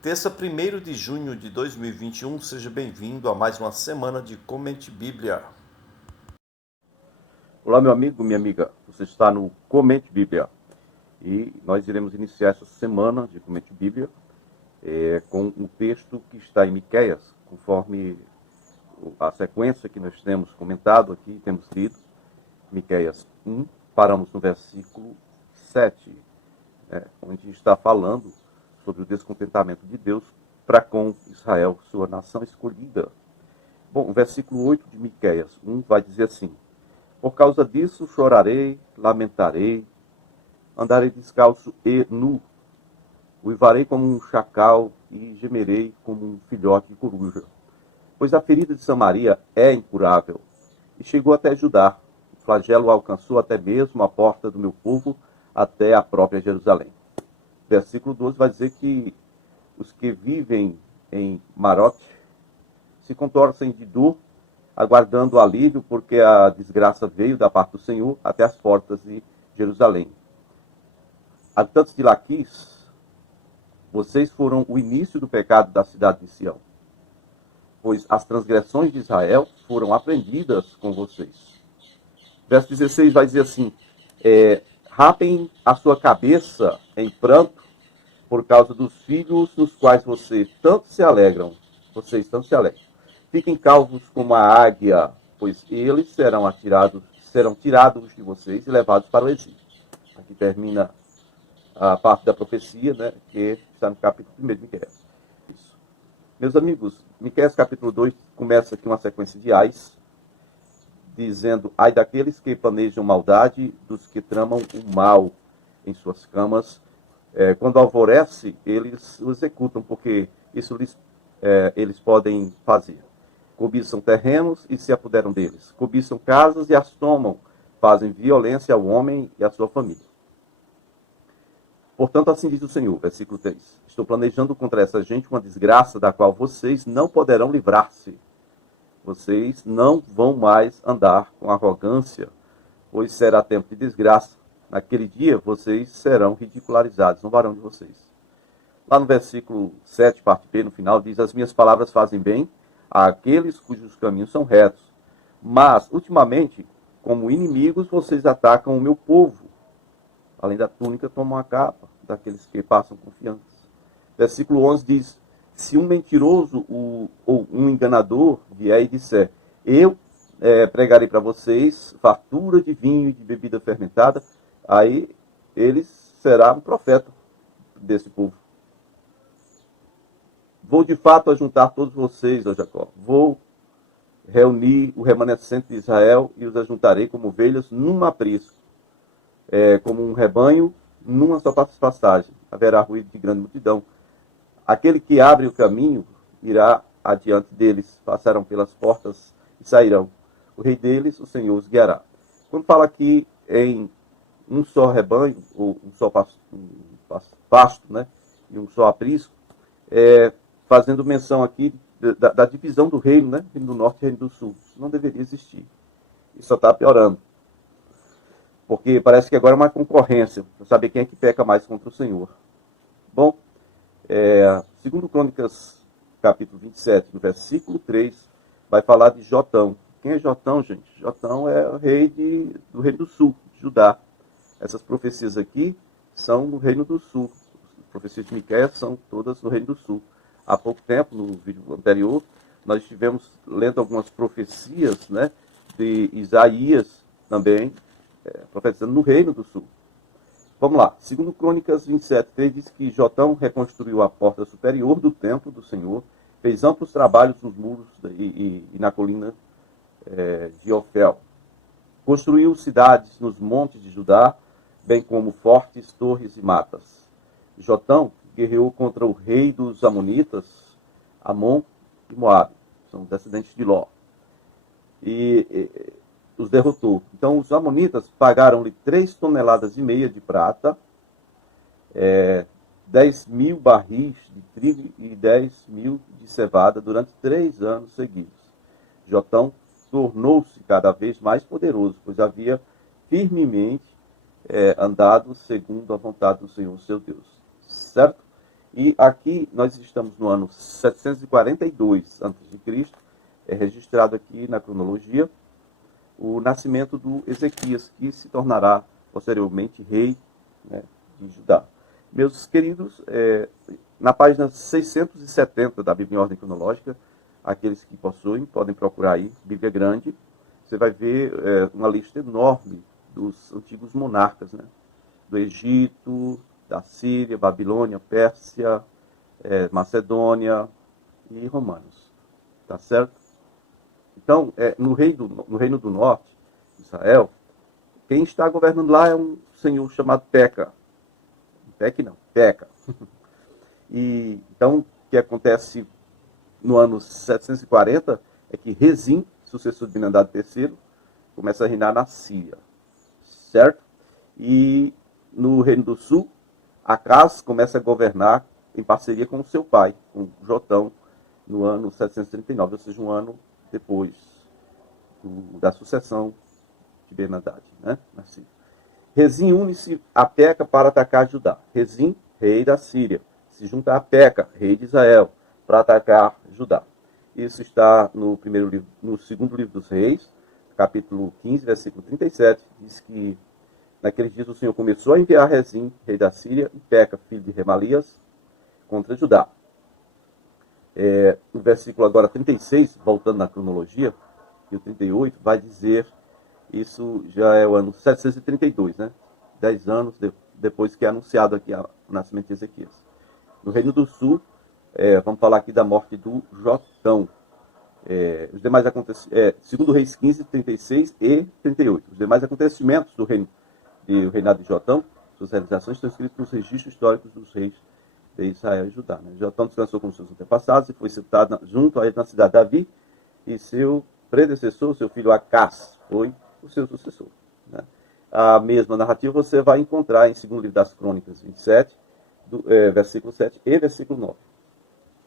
Terça 1º de junho de 2021, seja bem-vindo a mais uma semana de Comente Bíblia. Olá, meu amigo, minha amiga, você está no Comente Bíblia e nós iremos iniciar essa semana de Comente Bíblia com um texto que está em Miqueias, conforme a sequência que nós temos comentado aqui, temos lido, Miqueias 1, paramos no versículo 7, onde está falando sobre o descontentamento de Deus para com Israel, sua nação escolhida. Bom, o versículo 8 de Miqueias 1 vai dizer assim: por causa disso chorarei, lamentarei, andarei descalço e nu, uivarei como um chacal e gemerei como um filhote de coruja. Pois a ferida de Samaria é incurável, e chegou até Judá. O flagelo alcançou até mesmo a porta do meu povo, até a própria Jerusalém. Versículo 12 vai dizer que os que vivem em Marote se contorcem de dor, aguardando o alívio, porque a desgraça veio da parte do Senhor até as portas de Jerusalém. Habitantes de Laquis, vocês foram o início do pecado da cidade de Sião, pois as transgressões de Israel foram aprendidas com vocês. Verso 16 vai dizer assim: rapem a sua cabeça em pranto por causa dos filhos nos quais vocês tanto se alegram. Fiquem calvos como a águia, pois eles serão tirados de vocês e levados para o exílio. Aqui termina a parte da profecia, né, que está no capítulo 1 de Miqueias. Isso. Meus amigos, Miqueias capítulo 2 começa aqui uma sequência de ais, dizendo: ai daqueles que planejam maldade, dos que tramam o mal em suas camas. Quando alvorece, eles o executam, porque isso eles podem fazer. Cobiçam terrenos e se apoderam deles. Cobiçam casas e as tomam. Fazem violência ao homem e à sua família. Portanto, assim diz o Senhor, versículo 3. Estou planejando contra essa gente uma desgraça da qual vocês não poderão livrar-se. Vocês não vão mais andar com arrogância, pois será tempo de desgraça. Naquele dia, vocês serão ridicularizados, não varão de vocês. Lá no versículo 7, parte B, no final, diz: as minhas palavras fazem bem àqueles cujos caminhos são retos. Mas, ultimamente, como inimigos, vocês atacam o meu povo. Além da túnica, tomam a capa daqueles que passam confiança. Versículo 11 diz: se um mentiroso ou um enganador vier e disser: eu pregarei para vocês fartura de vinho e de bebida fermentada, aí ele será um profeta desse povo. Vou de fato ajuntar todos vocês, ó Jacó. Vou reunir o remanescente de Israel e os ajuntarei como ovelhas num aprisco, como um rebanho numa só passagem. Haverá ruído de grande multidão. Aquele que abre o caminho irá adiante deles, passarão pelas portas e sairão. O rei deles, o Senhor, os guiará. Quando fala aqui em um só rebanho, ou um só pasto, né, e um só aprisco, fazendo menção aqui da divisão do reino, né, reino do norte e reino do sul. Isso não deveria existir. Isso só está piorando. Porque parece que agora é uma concorrência para saber quem é que peca mais contra o Senhor. Bom, segundo Crônicas, capítulo 27, no versículo 3, vai falar de Jotão. Quem é Jotão, gente? Jotão é o rei do reino do sul, de Judá. Essas profecias aqui são no reino do sul. As profecias de Miqueias são todas no reino do sul. Há pouco tempo, no vídeo anterior, nós estivemos lendo algumas profecias, né, de Isaías também, profetizando no reino do sul. Vamos lá. Segundo Crônicas 27, 3 diz que Jotão reconstruiu a porta superior do templo do Senhor, fez amplos trabalhos nos muros e na colina de Ofel. Construiu cidades nos montes de Judá, bem como fortes torres e matas. Jotão guerreou contra o rei dos Amonitas, Amon e Moabe. São descendentes de Ló. E os derrotou. Então, os Amonitas pagaram-lhe 3,5 toneladas de prata, 10.000 barris de trigo e 10.000 de cevada durante 3 anos seguidos. Jotão tornou-se cada vez mais poderoso, pois havia firmemente andado segundo a vontade do Senhor, seu Deus. Certo? E aqui nós estamos no ano 742 a.C., é registrado aqui na cronologia o nascimento do Ezequias, que se tornará posteriormente rei, né, de Judá. Meus queridos, na página 670 da Bíblia em Ordem Cronológica, aqueles que possuem podem procurar aí, Bíblia Grande, você vai ver uma lista enorme dos antigos monarcas, né, do Egito, da Síria, Babilônia, Pérsia, Macedônia e romanos. Tá certo? Então, no Reino do Norte, Israel, quem está governando lá é um senhor chamado Peca. Peca. E, então, o que acontece no ano 740 é que Rezim, sucessor de Ben-Hadad III, começa a reinar na Síria. Certo? E no Reino do Sul, Acaz começa a governar em parceria com o seu pai, com Jotão, no ano 739, ou seja, um ano depois da sucessão de Ben-Hadad, né, na Síria. Rezim une-se a Peca para atacar Judá. Rezim, rei da Síria, se junta a Peca, rei de Israel, para atacar Judá. Isso está no segundo livro dos Reis, capítulo 15, versículo 37, diz que naqueles dias o Senhor começou a enviar Rezim, rei da Síria, e Peca, filho de Remalias, contra Judá. No versículo agora 36, voltando na cronologia, e o 38, vai dizer, isso já é o ano 732, né? 10 anos depois que é anunciado aqui o nascimento de Ezequias. No Reino do Sul, vamos falar aqui da morte do Jotão. Os demais segundo Reis 15, 36 e 38. Os demais acontecimentos do reinado de Jotão, suas realizações estão escritas nos registros históricos dos reis de Israel e Judá. Né? Jotão descansou com seus antepassados e foi sepultado junto a ele na cidade de Davi, e seu predecessor, seu filho Acaz, foi o seu sucessor. Né? A mesma narrativa você vai encontrar em 2º livro das Crônicas 27, versículo 7 e versículo 9.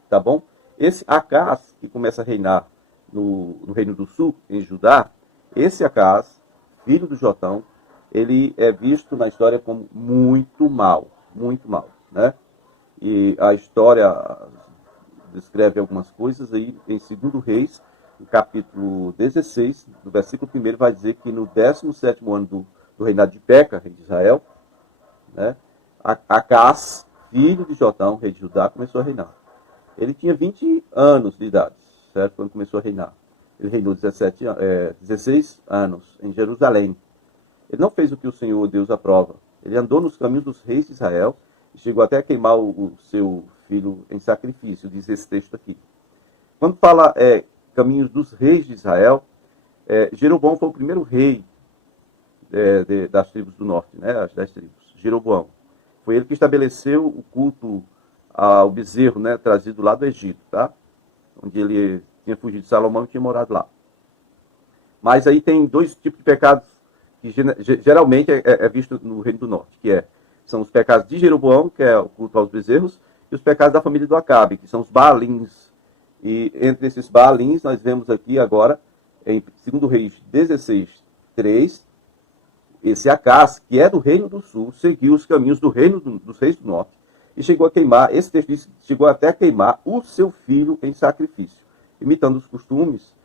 Tá bom? Esse Acaz, que começa a reinar no Reino do Sul, em Judá, esse Acaz, filho do Jotão, ele é visto na história como muito mal, né? E a história descreve algumas coisas aí em 2º Reis, no capítulo 16, no versículo 1, vai dizer que no 17º ano do reinado de Peca, rei de Israel, né, Acaz, filho de Jotão, rei de Judá, começou a reinar. Ele tinha 20 anos de idade, certo? Quando começou a reinar. Ele reinou 16 anos em Jerusalém. Ele não fez o que o Senhor Deus aprova. Ele andou nos caminhos dos reis de Israel e chegou até a queimar o seu filho em sacrifício, diz esse texto aqui. Quando fala caminhos dos reis de Israel, Jeroboão foi o primeiro rei das tribos do norte, né, as 10 tribos. Jeroboão. Foi ele que estabeleceu o culto ao bezerro, né, trazido lá do Egito, tá? Onde ele tinha fugido de Salomão e tinha morado lá. Mas aí tem 2 tipos de pecados que geralmente é visto no Reino do Norte, que são os pecados de Jeroboão, que é o culto aos bezerros, e os pecados da família do Acabe, que são os Baalins. E entre esses Baalins, nós vemos aqui agora, em 2º Reis 16, 3, esse Acaz, que é do Reino do Sul, seguiu os caminhos do reino dos reis do Norte, e chegou a queimar, esse texto diz, chegou até a queimar o seu filho em sacrifício, imitando os costumes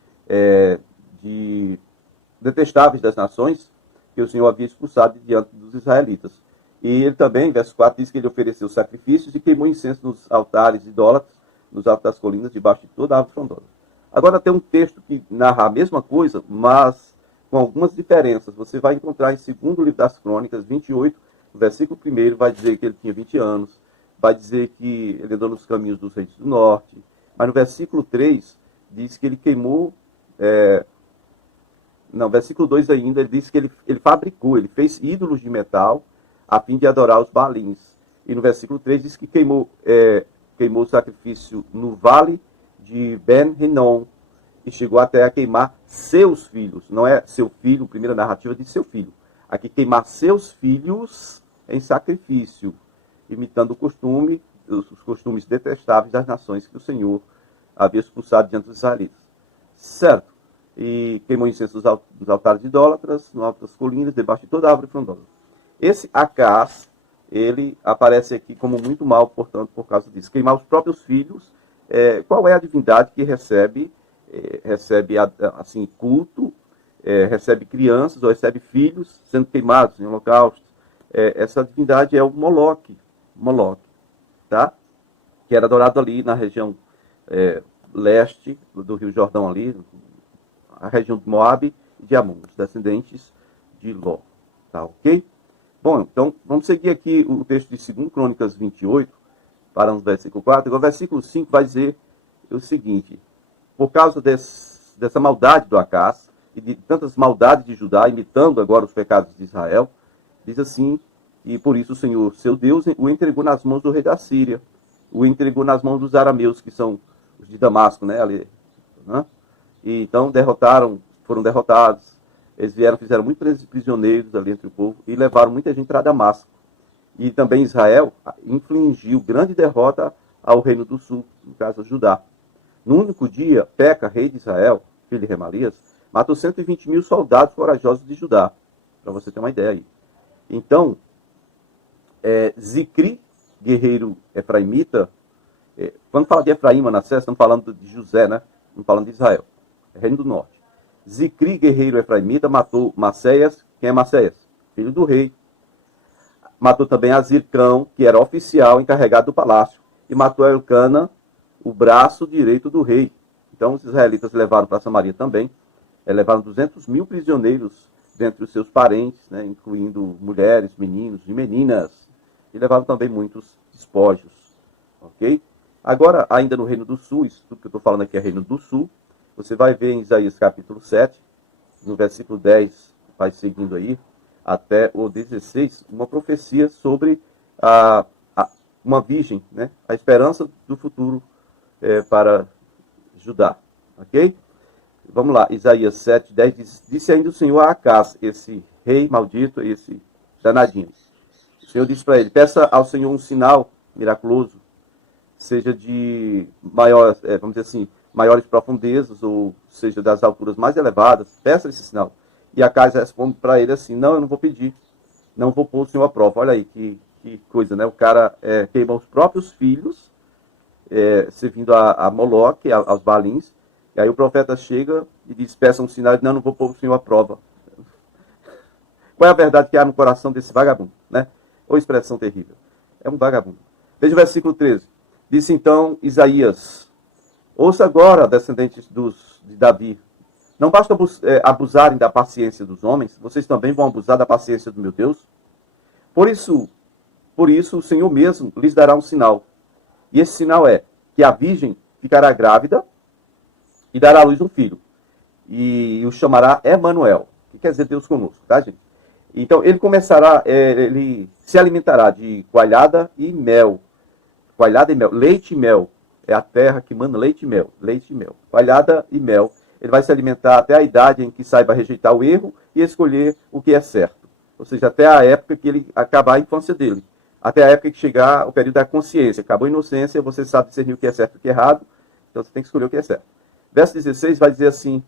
detestáveis das nações que o Senhor havia expulsado diante dos israelitas. E ele também, verso 4, diz que ele ofereceu sacrifícios e queimou incenso nos altares idólatras, nos altos das colinas, debaixo de toda a árvore frondosa. Agora tem um texto que narra a mesma coisa, mas com algumas diferenças. Você vai encontrar em 2º livro das Crônicas, 28, no versículo 1, vai dizer que ele tinha 20 anos, vai dizer que ele andou nos caminhos dos reis do norte, mas no versículo 3 diz que ele queimou... versículo 2 ainda, ele diz que ele fabricou, ele fez ídolos de metal a fim de adorar os Baalins. E no versículo 3 diz que queimou o sacrifício no vale de Ben-Hinnom e chegou até a queimar seus filhos. Não é seu filho, a primeira narrativa diz seu filho. Aqui queimar seus filhos em sacrifício, imitando os costumes detestáveis das nações que o Senhor havia expulsado diante dos israelitas. Certo? E queimou incenso dos altares idólatras, no alto das colinas, debaixo de toda a árvore frondosa. Esse Acaz, ele aparece aqui como muito mal, portanto, por causa disso. Queimar os próprios filhos, qual é a divindade que recebe assim, culto, recebe crianças ou recebe filhos sendo queimados em holocaustos? Essa divindade é o Moloque, tá? Que era adorado ali na região leste do Rio Jordão, ali, a região de Moabe e de Amon, os descendentes de Ló. Tá, ok? Bom, então vamos seguir aqui o texto de 2 Crônicas 28, para no versículo 4. Agora, o versículo 5 vai dizer o seguinte: por causa dessa maldade do Acás e de tantas maldades de Judá, imitando agora os pecados de Israel, diz assim: e por isso o Senhor, seu Deus, o entregou nas mãos do rei da Síria, o entregou nas mãos dos arameus, que são os de Damasco, né? Ali, né? E então foram derrotados. Eles fizeram muitos prisioneiros ali entre o povo e levaram muita gente para Damasco. E também Israel infligiu grande derrota ao reino do sul, no caso Judá. No único dia, Peca, rei de Israel, filho de Remalias, matou 120.000 soldados corajosos de Judá, para você ter uma ideia aí. Então, Zicri, guerreiro efraimita, quando fala de Efraim, Manassés, estamos falando de José, né? Estamos falando de Israel, reino do norte. Zicri, guerreiro efraimita, matou Maceias. Quem é Maceias? Filho do rei. Matou também Azircão, que era oficial encarregado do palácio. E matou Elcana, o braço direito do rei. Então os israelitas levaram para Samaria também. Levaram 200.000 prisioneiros dentre os seus parentes, né, incluindo mulheres, meninos e meninas. E levaram também muitos despojos. Ok? Agora, ainda no Reino do Sul, isso tudo que eu estou falando aqui é Reino do Sul. Você vai ver em Isaías capítulo 7, no versículo 10, vai seguindo aí, até o 16, uma profecia sobre uma virgem, né? A esperança do futuro para Judá. Ok? Vamos lá, Isaías 7, 10 disse ainda o Senhor a Acás, esse rei maldito, esse danadinho. O Senhor disse para ele: peça ao Senhor um sinal miraculoso, seja de maior, vamos dizer assim, maiores profundezas, ou seja, das alturas mais elevadas, peça esse sinal. E Acás responde para ele assim: não, eu não vou pedir, não vou pôr o Senhor à prova. Olha aí que coisa, né? O cara queima os próprios filhos, servindo a Moloque, aos Balins, e aí o profeta chega e diz: peça um sinal, e diz: não vou pôr o Senhor à prova. Qual é a verdade que há no coração desse vagabundo, né? Ou expressão terrível. É um vagabundo. Veja o versículo 13. Disse então Isaías: ouça agora, descendentes de Davi, não basta abusarem da paciência dos homens, vocês também vão abusar da paciência do meu Deus? Por isso o Senhor mesmo lhes dará um sinal. E esse sinal é que a virgem ficará grávida e dará à luz um filho. E o chamará Emanuel, que quer dizer Deus conosco, tá, gente? Então ele ele se alimentará de coalhada e mel. Coalhada e mel, leite e mel. É a terra que manda leite e mel. Leite e mel. Coalhada e mel. Ele vai se alimentar até a idade em que saiba rejeitar o erro e escolher o que é certo. Ou seja, até a época que ele acabar a infância dele. Até a época que chegar o período da consciência. Acabou a inocência, você sabe discernir o que é certo e o que é errado. Então você tem que escolher o que é certo. Verso 16 vai dizer assim: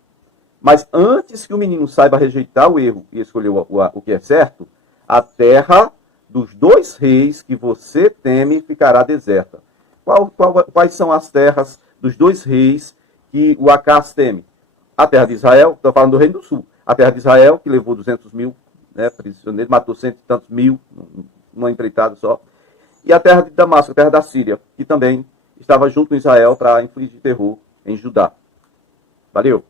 mas antes que o menino saiba rejeitar o erro e escolher o que é certo, a terra dos 2 reis que você teme ficará deserta. Quais são as terras dos 2 reis que o Acás teme? A terra de Israel, estou falando do Reino do Sul. A terra de Israel, que levou 200.000 prisioneiros, matou 100 e tantos mil, numa empreitada só. E a terra de Damasco, a terra da Síria, que também estava junto com Israel para infligir terror em Judá. Valeu!